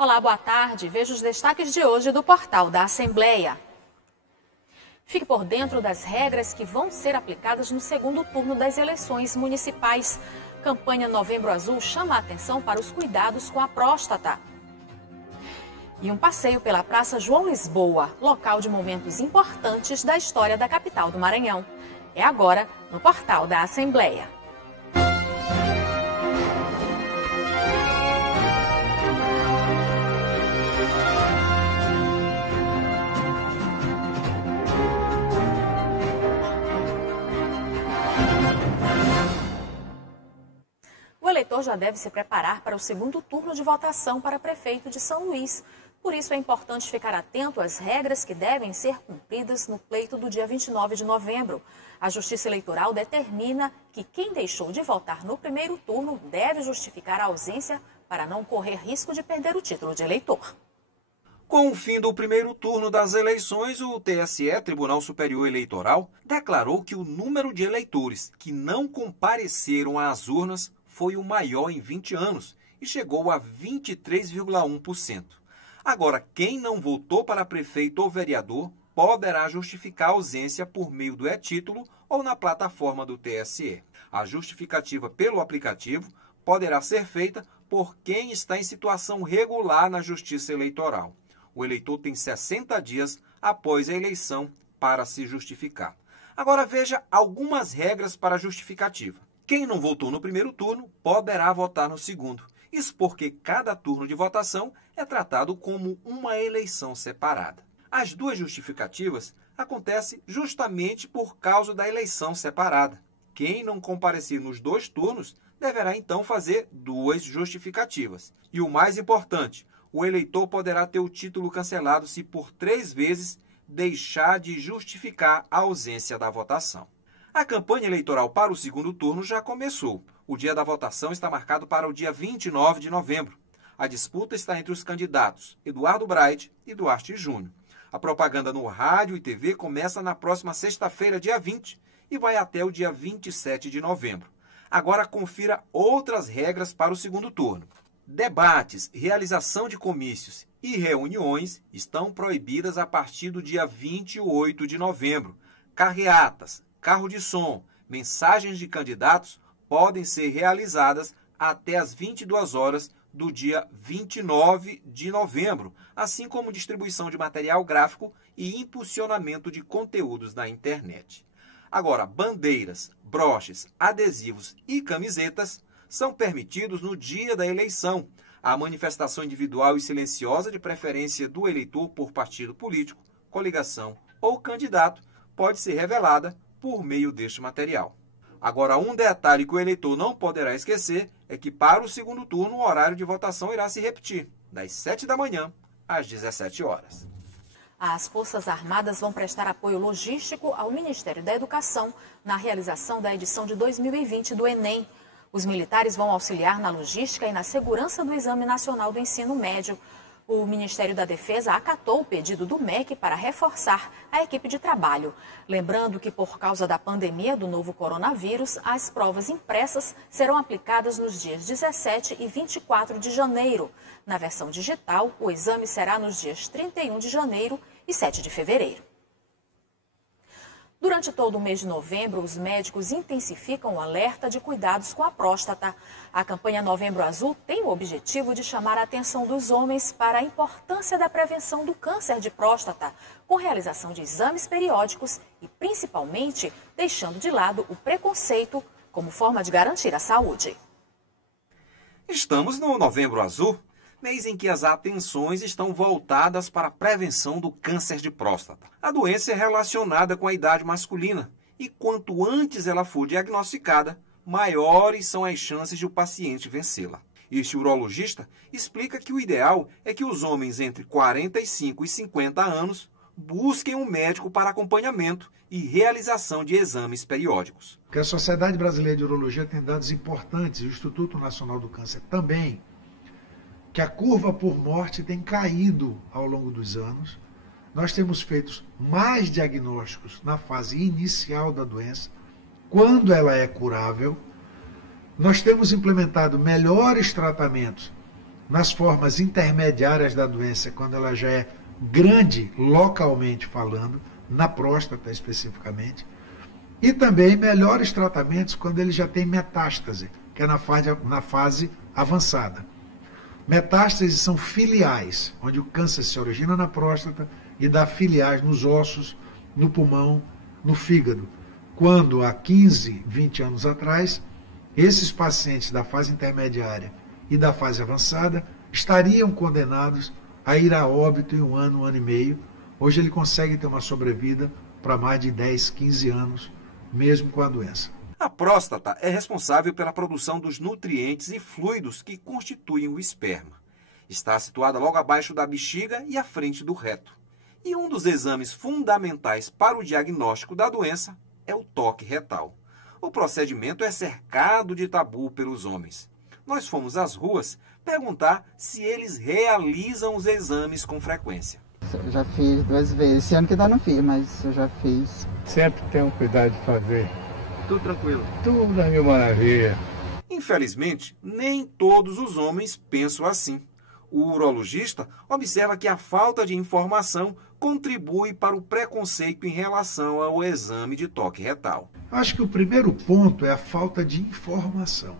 Olá, boa tarde. Veja os destaques de hoje do portal da Assembleia. Fique por dentro das regras que vão ser aplicadas no segundo turno das eleições municipais. Campanha Novembro Azul chama a atenção para os cuidados com a próstata. E um passeio pela Praça João Lisboa, local de momentos importantes da história da capital do Maranhão. É agora no portal da Assembleia. O eleitor já deve se preparar para o segundo turno de votação para prefeito de São Luís. Por isso é importante ficar atento às regras que devem ser cumpridas no pleito do dia 29 de novembro. A Justiça Eleitoral determina que quem deixou de votar no primeiro turno deve justificar a ausência para não correr risco de perder o título de eleitor. Com o fim do primeiro turno das eleições, o TSE, Tribunal Superior Eleitoral, declarou que o número de eleitores que não compareceram às urnas foi o maior em 20 anos e chegou a 23,1%. Agora, quem não votou para prefeito ou vereador poderá justificar a ausência por meio do e-título ou na plataforma do TSE. A justificativa pelo aplicativo poderá ser feita por quem está em situação regular na Justiça Eleitoral. O eleitor tem 60 dias após a eleição para se justificar. Agora veja algumas regras para a justificativa. Quem não votou no primeiro turno poderá votar no segundo. Isso porque cada turno de votação é tratado como uma eleição separada. As duas justificativas acontecem justamente por causa da eleição separada. Quem não comparecer nos dois turnos deverá então fazer duas justificativas. E o mais importante, o eleitor poderá ter o título cancelado se por 3 vezes deixar de justificar a ausência da votação. A campanha eleitoral para o segundo turno já começou. O dia da votação está marcado para o dia 29 de novembro. A disputa está entre os candidatos Eduardo Braide e Duarte Júnior. A propaganda no rádio e TV começa na próxima sexta-feira, dia 20, e vai até o dia 27 de novembro. Agora confira outras regras para o segundo turno. Debates, realização de comícios e reuniões estão proibidas a partir do dia 28 de novembro. Carreatas, carro de som, mensagens de candidatos podem ser realizadas até às 22 horas do dia 29 de novembro, assim como distribuição de material gráfico e impulsionamento de conteúdos na internet. Agora, bandeiras, broches, adesivos e camisetas são permitidos no dia da eleição. A manifestação individual e silenciosa de preferência do eleitor por partido político, coligação ou candidato pode ser revelada por meio deste material. Agora, um detalhe que o eleitor não poderá esquecer é que para o segundo turno o horário de votação irá se repetir, das 7 da manhã às 17 horas. As Forças Armadas vão prestar apoio logístico ao Ministério da Educação na realização da edição de 2020 do Enem. Os militares vão auxiliar na logística e na segurança do Exame Nacional do Ensino Médio. O Ministério da Defesa acatou o pedido do MEC para reforçar a equipe de trabalho. Lembrando que, por causa da pandemia do novo coronavírus, as provas impressas serão aplicadas nos dias 17 e 24 de janeiro. Na versão digital, o exame será nos dias 31 de janeiro e 7 de fevereiro. Durante todo o mês de novembro, os médicos intensificam o alerta de cuidados com a próstata. A campanha Novembro Azul tem o objetivo de chamar a atenção dos homens para a importância da prevenção do câncer de próstata, com realização de exames periódicos e, principalmente, deixando de lado o preconceito como forma de garantir a saúde. Estamos no Novembro Azul, mês em que as atenções estão voltadas para a prevenção do câncer de próstata. A doença é relacionada com a idade masculina e quanto antes ela for diagnosticada, maiores são as chances de o paciente vencê-la. Este urologista explica que o ideal é que os homens entre 45 e 50 anos busquem um médico para acompanhamento e realização de exames periódicos. A Sociedade Brasileira de Urologia tem dados importantes, e o Instituto Nacional do Câncer também, que a curva por morte tem caído ao longo dos anos. Nós temos feito mais diagnósticos na fase inicial da doença, quando ela é curável. Nós temos implementado melhores tratamentos nas formas intermediárias da doença, quando ela já é grande localmente falando, na próstata especificamente, e também melhores tratamentos quando ele já tem metástase, que é na fase avançada. Metástases são filiais, onde o câncer se origina na próstata e dá filiais nos ossos, no pulmão, no fígado. Quando há 15, 20 anos atrás, esses pacientes da fase intermediária e da fase avançada estariam condenados a ir a óbito em 1 ano e meio. Hoje ele consegue ter uma sobrevida para mais de 10, 15 anos, mesmo com a doença. A próstata é responsável pela produção dos nutrientes e fluidos que constituem o esperma. Está situada logo abaixo da bexiga e à frente do reto. E um dos exames fundamentais para o diagnóstico da doença é o toque retal. O procedimento é cercado de tabu pelos homens. Nós fomos às ruas perguntar se eles realizam os exames com frequência. Eu já fiz 2 vezes. Esse ano que ainda não fiz, mas eu já fiz. Sempre tenho cuidado de fazer. Tudo tranquilo? Tudo é mil maravilha. Infelizmente, nem todos os homens pensam assim. O urologista observa que a falta de informação contribui para o preconceito em relação ao exame de toque retal. Acho que o primeiro ponto é a falta de informação.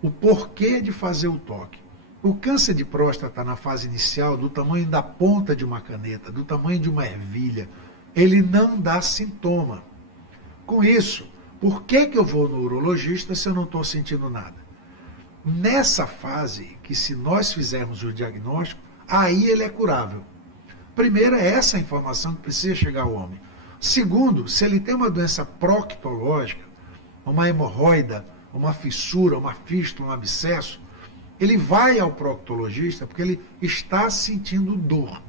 O porquê de fazer o toque. O câncer de próstata na fase inicial, do tamanho da ponta de uma caneta, do tamanho de uma ervilha, ele não dá sintoma. Com isso, por que eu vou no urologista se eu não estou sentindo nada? Nessa fase, que se nós fizermos o diagnóstico, aí ele é curável. Primeiro, é essa informação que precisa chegar ao homem. Segundo, se ele tem uma doença proctológica, uma hemorroida, uma fissura, uma fístula, um abscesso, ele vai ao proctologista porque ele está sentindo dor.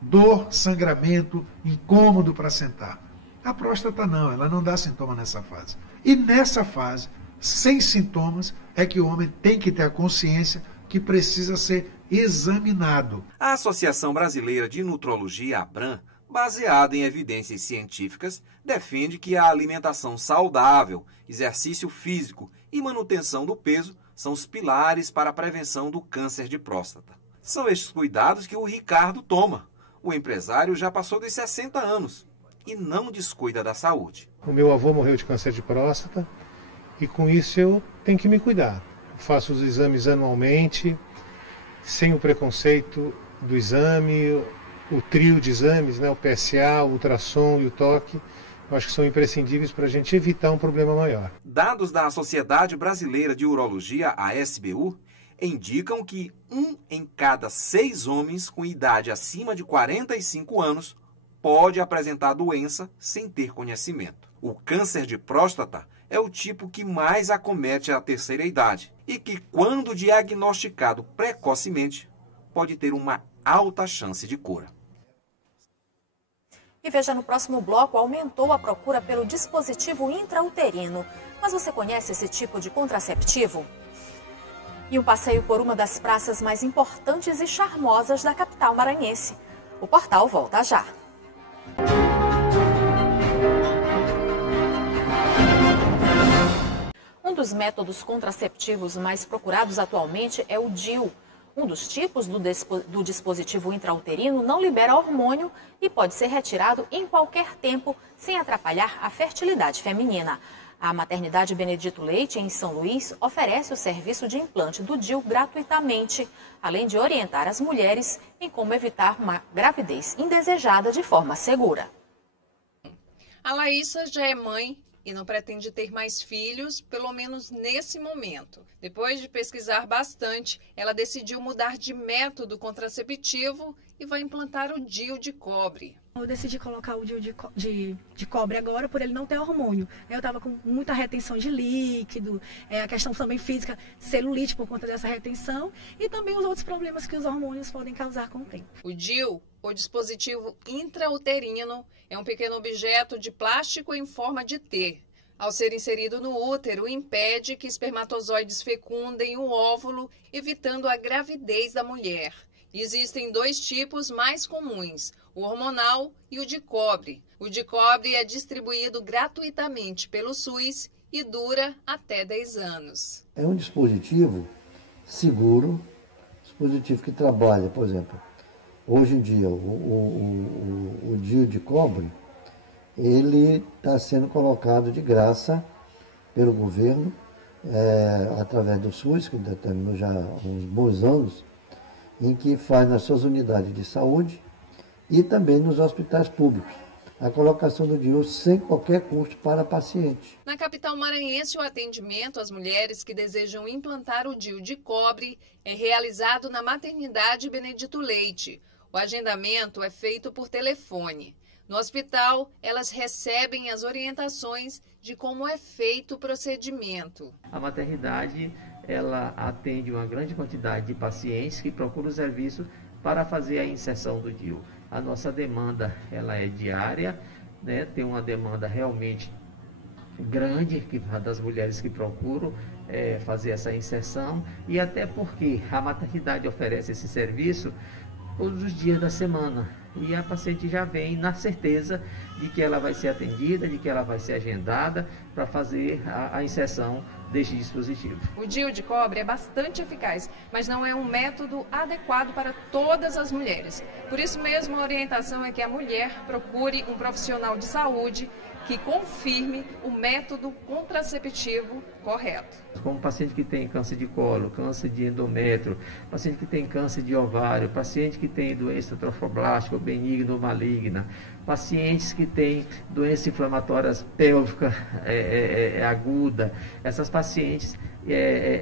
Dor, sangramento, incômodo para sentar. A próstata não, ela não dá sintoma nessa fase. E nessa fase, sem sintomas, é que o homem tem que ter a consciência que precisa ser examinado. A Associação Brasileira de Nutrologia, ABRAN, baseada em evidências científicas, defende que a alimentação saudável, exercício físico e manutenção do peso são os pilares para a prevenção do câncer de próstata. São estes cuidados que o Ricardo toma. O empresário já passou dos 60 anos e não descuida da saúde. O meu avô morreu de câncer de próstata e com isso eu tenho que me cuidar. Eu faço os exames anualmente, sem o preconceito do exame, o trio de exames, né, o PSA, o ultrassom e o toque. Eu acho que são imprescindíveis para a gente evitar um problema maior. Dados da Sociedade Brasileira de Urologia, a SBU, indicam que 1 em cada 6 homens com idade acima de 45 anos pode apresentar a doença sem ter conhecimento. O câncer de próstata é o tipo que mais acomete a terceira idade e que, quando diagnosticado precocemente, pode ter uma alta chance de cura. E veja, no próximo bloco, aumentou a procura pelo dispositivo intrauterino. Mas você conhece esse tipo de contraceptivo? E um passeio por uma das praças mais importantes e charmosas da capital maranhense. O portal volta já. Um dos métodos contraceptivos mais procurados atualmente é o DIU. Um dos tipos do dispositivo intrauterino não libera hormônio e pode ser retirado em qualquer tempo sem atrapalhar a fertilidade feminina. A Maternidade Benedito Leite, em São Luís, oferece o serviço de implante do DIU gratuitamente, além de orientar as mulheres em como evitar uma gravidez indesejada de forma segura. A Laísa já é mãe e não pretende ter mais filhos, pelo menos nesse momento. Depois de pesquisar bastante, ela decidiu mudar de método contraceptivo e vai implantar o DIU de cobre. Eu decidi colocar o DIU de cobre agora por ele não ter hormônio. Eu estava com muita retenção de líquido, a questão também física, celulite por conta dessa retenção e também os outros problemas que os hormônios podem causar com o tempo. O DIU, o dispositivo intrauterino, é um pequeno objeto de plástico em forma de T. Ao ser inserido no útero, impede que espermatozoides fecundem o óvulo, evitando a gravidez da mulher. Existem 2 tipos mais comuns, o hormonal e o de cobre. O de cobre é distribuído gratuitamente pelo SUS e dura até 10 anos. É um dispositivo seguro, dispositivo que trabalha, por exemplo, hoje em dia, o DIU de cobre, ele está sendo colocado de graça pelo governo, através do SUS, que terminou já há uns bons anos, em que faz nas suas unidades de saúde e também nos hospitais públicos a colocação do DIU sem qualquer custo para a paciente. Na capital maranhense, o atendimento às mulheres que desejam implantar o DIU de cobre é realizado na maternidade Benedito Leite. O agendamento é feito por telefone. No hospital, elas recebem as orientações de como é feito o procedimento. A maternidade, ela atende uma grande quantidade de pacientes que procuram o serviço para fazer a inserção do DIU. A nossa demanda, ela é diária, né? Tem uma demanda realmente grande das mulheres que procuram fazer essa inserção, e até porque a maternidade oferece esse serviço todos os dias da semana, e a paciente já vem na certeza de que ela vai ser atendida, de que ela vai ser agendada para fazer a inserção deste dispositivo. O DIU de cobre é bastante eficaz, mas não é um método adequado para todas as mulheres. Por isso mesmo, a orientação é que a mulher procure um profissional de saúde que confirme o método contraceptivo correto. Como paciente que tem câncer de colo, câncer de endométrio, paciente que tem câncer de ovário, paciente que tem doença trofoblástica, benigna ou maligna, pacientes que têm doenças inflamatórias pélvicas aguda, essas pacientes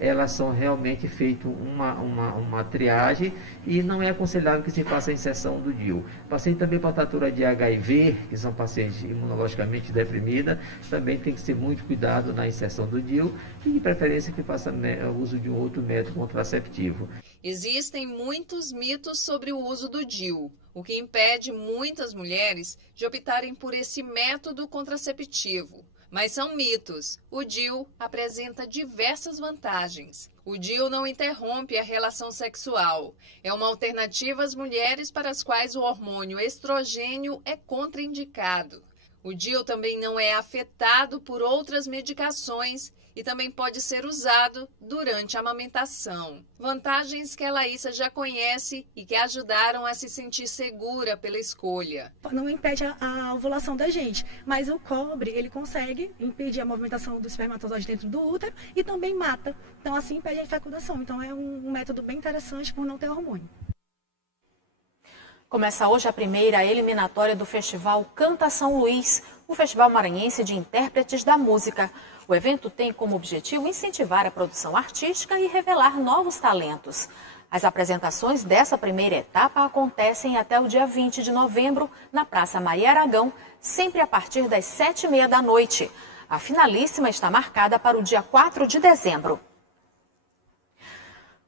elas são realmente feitas uma triagem, e não é aconselhável que se faça a inserção do DIU. Paciente também portadora de HIV, que são pacientes imunologicamente deprimidas, também tem que ser muito cuidado na inserção do DIU, e de preferência que faça uso de um outro método contraceptivo. Existem muitos mitos sobre o uso do DIU, o que impede muitas mulheres de optarem por esse método contraceptivo. Mas são mitos. O DIU apresenta diversas vantagens. O DIU não interrompe a relação sexual. É uma alternativa às mulheres para as quais o hormônio estrogênio é contraindicado. O DIU também não é afetado por outras medicações e também pode ser usado durante a amamentação. Vantagens que a Laísa já conhece e que ajudaram a se sentir segura pela escolha. Não impede a ovulação da gente, mas o cobre, ele consegue impedir a movimentação do espermatozoide dentro do útero e também mata. Então, assim, impede a fecundação. Então, é um método bem interessante por não ter hormônio. Começa hoje a primeira eliminatória do Festival Canta São Luís, o Festival Maranhense de Intérpretes da Música. O evento tem como objetivo incentivar a produção artística e revelar novos talentos. As apresentações dessa primeira etapa acontecem até o dia 20 de novembro, na Praça Maria Aragão, sempre a partir das 7h30 da noite. A finalíssima está marcada para o dia 4 de dezembro.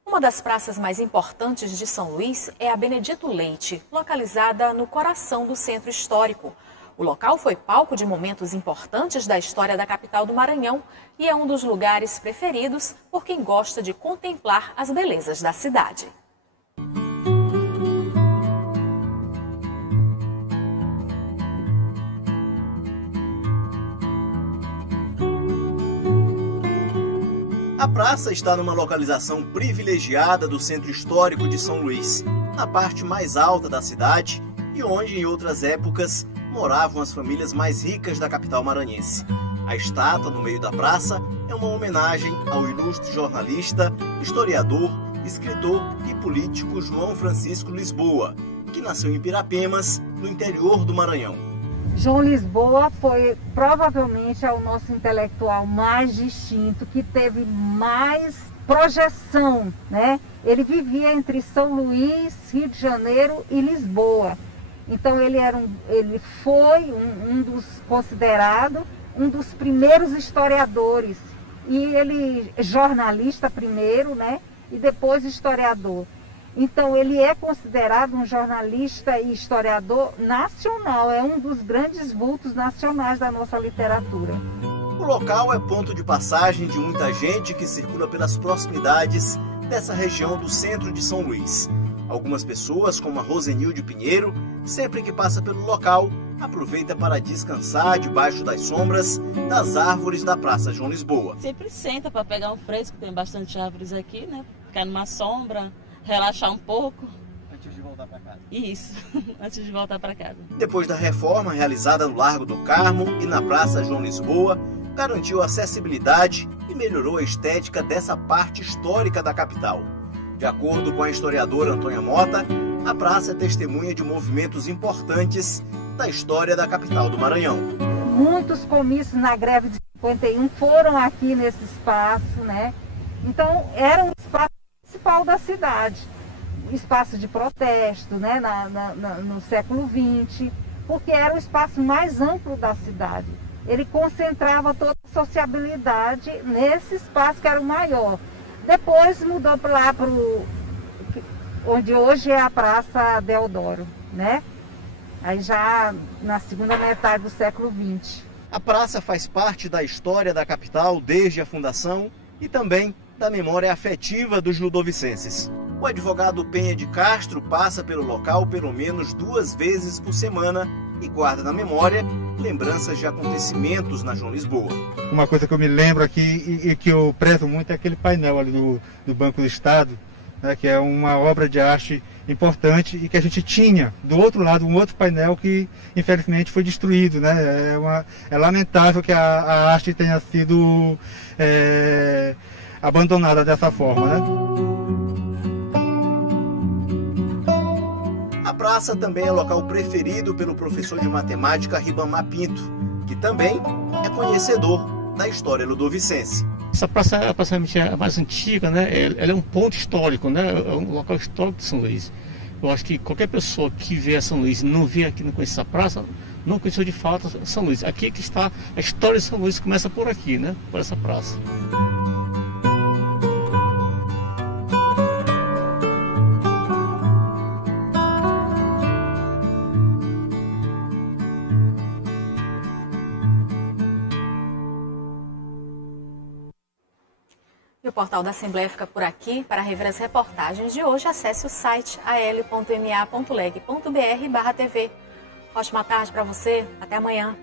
Uma das praças mais importantes de São Luís é a Benedito Leite, localizada no coração do centro histórico. O local foi palco de momentos importantes da história da capital do Maranhão e é um dos lugares preferidos por quem gosta de contemplar as belezas da cidade. A praça está numa localização privilegiada do centro histórico de São Luís, na parte mais alta da cidade e onde, em outras épocas, moravam as famílias mais ricas da capital maranhense. A estátua no meio da praça é uma homenagem ao ilustre jornalista, historiador, escritor e político João Francisco Lisboa, que nasceu em Pirapemas, no interior do Maranhão. João Lisboa foi provavelmente o nosso intelectual mais distinto, que teve mais projeção, né? Ele vivia entre São Luís, Rio de Janeiro e Lisboa. Então ele foi considerado um dos primeiros historiadores. E ele jornalista primeiro, né? E depois historiador. Então ele é considerado um jornalista e historiador nacional, é um dos grandes vultos nacionais da nossa literatura. O local é ponto de passagem de muita gente que circula pelas proximidades dessa região do centro de São Luís. Algumas pessoas, como a Rosenilde Pinheiro, sempre que passa pelo local, aproveita para descansar debaixo das sombras das árvores da Praça João Lisboa. Sempre senta para pegar um fresco, tem bastante árvores aqui, né? Ficar numa sombra, relaxar um pouco. Antes de voltar para casa. Isso, antes de voltar para casa. Depois da reforma realizada no Largo do Carmo e na Praça João Lisboa, garantiu acessibilidade e melhorou a estética dessa parte histórica da capital. De acordo com a historiadora Antônia Mota, a praça é testemunha de movimentos importantes da história da capital do Maranhão. Muitos comícios na greve de 51 foram aqui nesse espaço, né? Então, era um espaço principal da cidade, espaço de protesto, né? No século XX, porque era o espaço mais amplo da cidade. Ele concentrava toda a sociabilidade nesse espaço que era o maior. Depois mudou lá para onde hoje é a Praça Deodoro, né? Aí já na segunda metade do século XX. A praça faz parte da história da capital desde a fundação e também da memória afetiva dos ludovicenses. O advogado Penha de Castro passa pelo local pelo menos 2 vezes por semana e guarda na memória lembranças de acontecimentos na João Lisboa. Uma coisa que eu me lembro aqui e que eu prezo muito é aquele painel ali do Banco do Estado, né, que é uma obra de arte importante e que a gente tinha do outro lado um outro painel que infelizmente foi destruído, né? É lamentável que a arte tenha sido abandonada dessa forma, né? A praça também é local preferido pelo professor de matemática Ribamar Pinto, que também é conhecedor da história ludovicense. Essa praça é a mais antiga, né? Ela é um ponto histórico, né? É um local histórico de São Luís. Eu acho que qualquer pessoa que vier a São Luís e não vier aqui, não conhece essa praça, não conheceu de fato São Luís. Aqui que está a história de São Luís, começa por aqui, né? Por essa praça. E o Portal da Assembleia fica por aqui. Para rever as reportagens de hoje, acesse o site al.ma.leg.br/tv. Ótima tarde para você. Até amanhã.